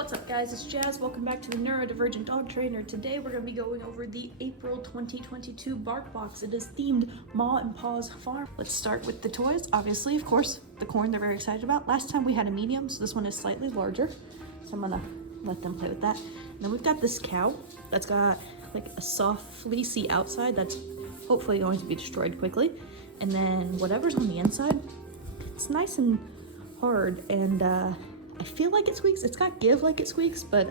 What's up guys, it's Jazz. Welcome back to the Neurodivergent Dog Trainer. Today we're going to be going over the April 2022 BarkBox. It is themed Maw and Paw's Farm. Let's start with the toys. Obviously, of course, the corn they're very excited about. Last time we had a medium, so this one is slightly larger. So I'm going to let them play with that. And then we've got this cow that's got like a soft fleecy outside that's hopefully going to be destroyed quickly. And then whatever's on the inside, it's nice and hard and I feel like it squeaks. It's got give like it squeaks, but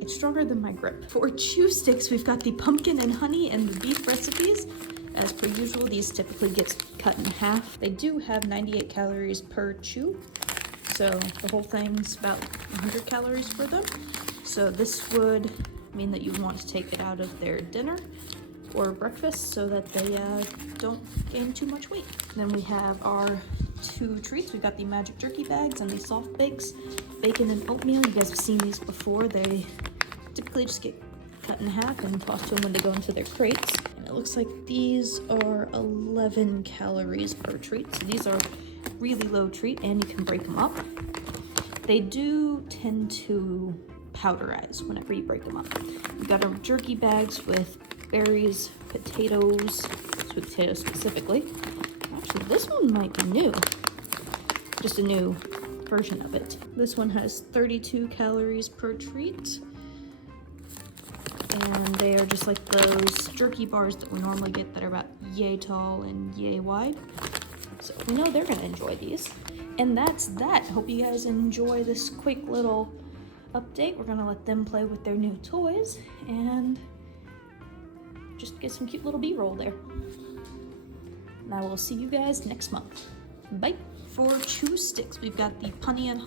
it's stronger than my grip. For chew sticks, we've got the pumpkin and honey and the beef recipes. As per usual, these typically get cut in half. They do have 98 calories per chew, so the whole thing's about 100 calories for them. So this would mean that you want to take it out of their dinner or breakfast so that they don't gain too much weight. Then we have our two treats. We've got the magic jerky bags and the soft bakes, bacon and oatmeal. You guys have seen these before. They typically just get cut in half and tossed to them when they go into their crates. And it looks like these are 11 calories per treat. So these are really low treat and you can break them up. They do tend to powderize whenever you break them up. We've got our jerky bags with berries, potatoes, sweet potatoes specifically. Actually, this one might be new. Just a new version of it. This one has 32 calories per treat. And they are just like those jerky bars that we normally get that are about yay tall and yay wide. So we know they're gonna enjoy these. And that's that. Hope you guys enjoy this quick little update. We're gonna let them play with their new toys and just get some cute little B-roll there. And I will see you guys next month. Bye. For chew sticks, we've got the honey and